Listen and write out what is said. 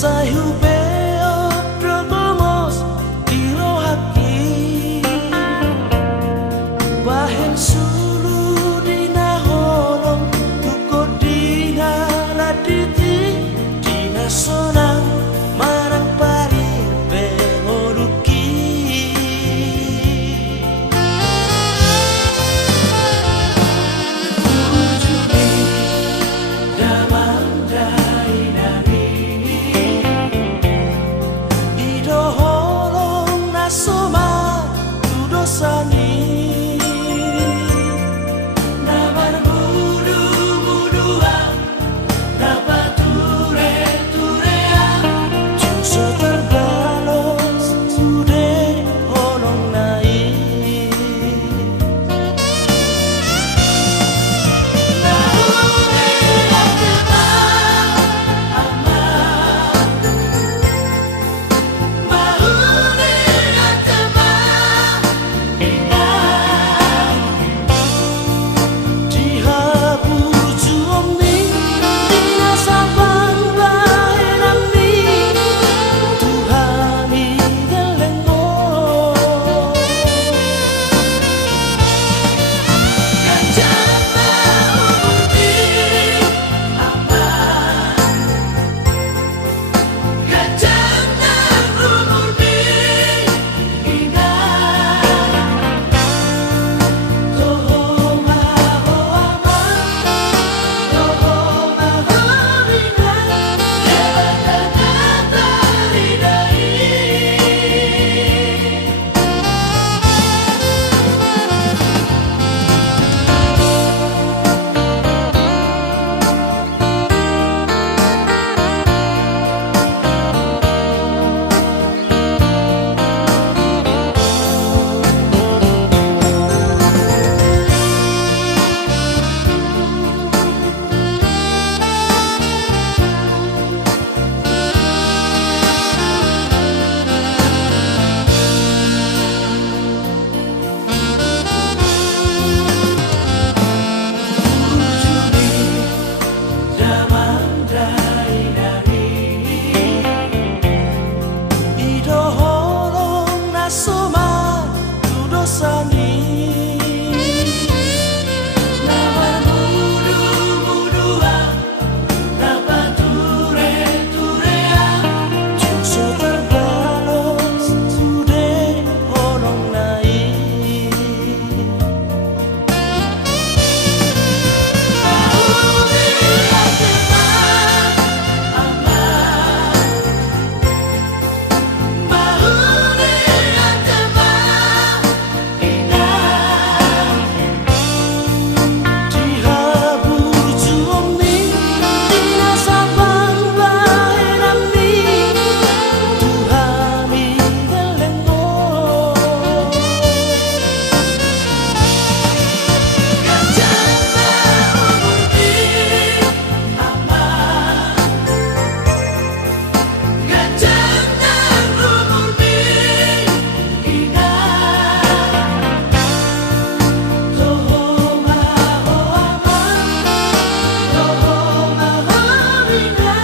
sayupeo drogomos dirohaki bahen sulu dina holong tuko dina raditi dina sonang marang pari pengoruki ujuni damang dainani ido holong nasoma tudosani nabar budu budua nabature turea juso terbalos sude holong nai naune atema ama maune atema ina dihabu juomni dina sabang bahenami tuhani delengmo kanjana umurti ama kanjana umurti ina tohoma hoama tohoma horina lebatana taridai ujuni damang dainani ido holong nasoma tudosani nabar budu budua nabature turea juso terbalos sude holong nai maune atema ama maune atema ina dihabu juomni dina sabang bahenami tuhani delengmo kanjana umurti ama kanjana umurti ina tohoma hoama tohoma horina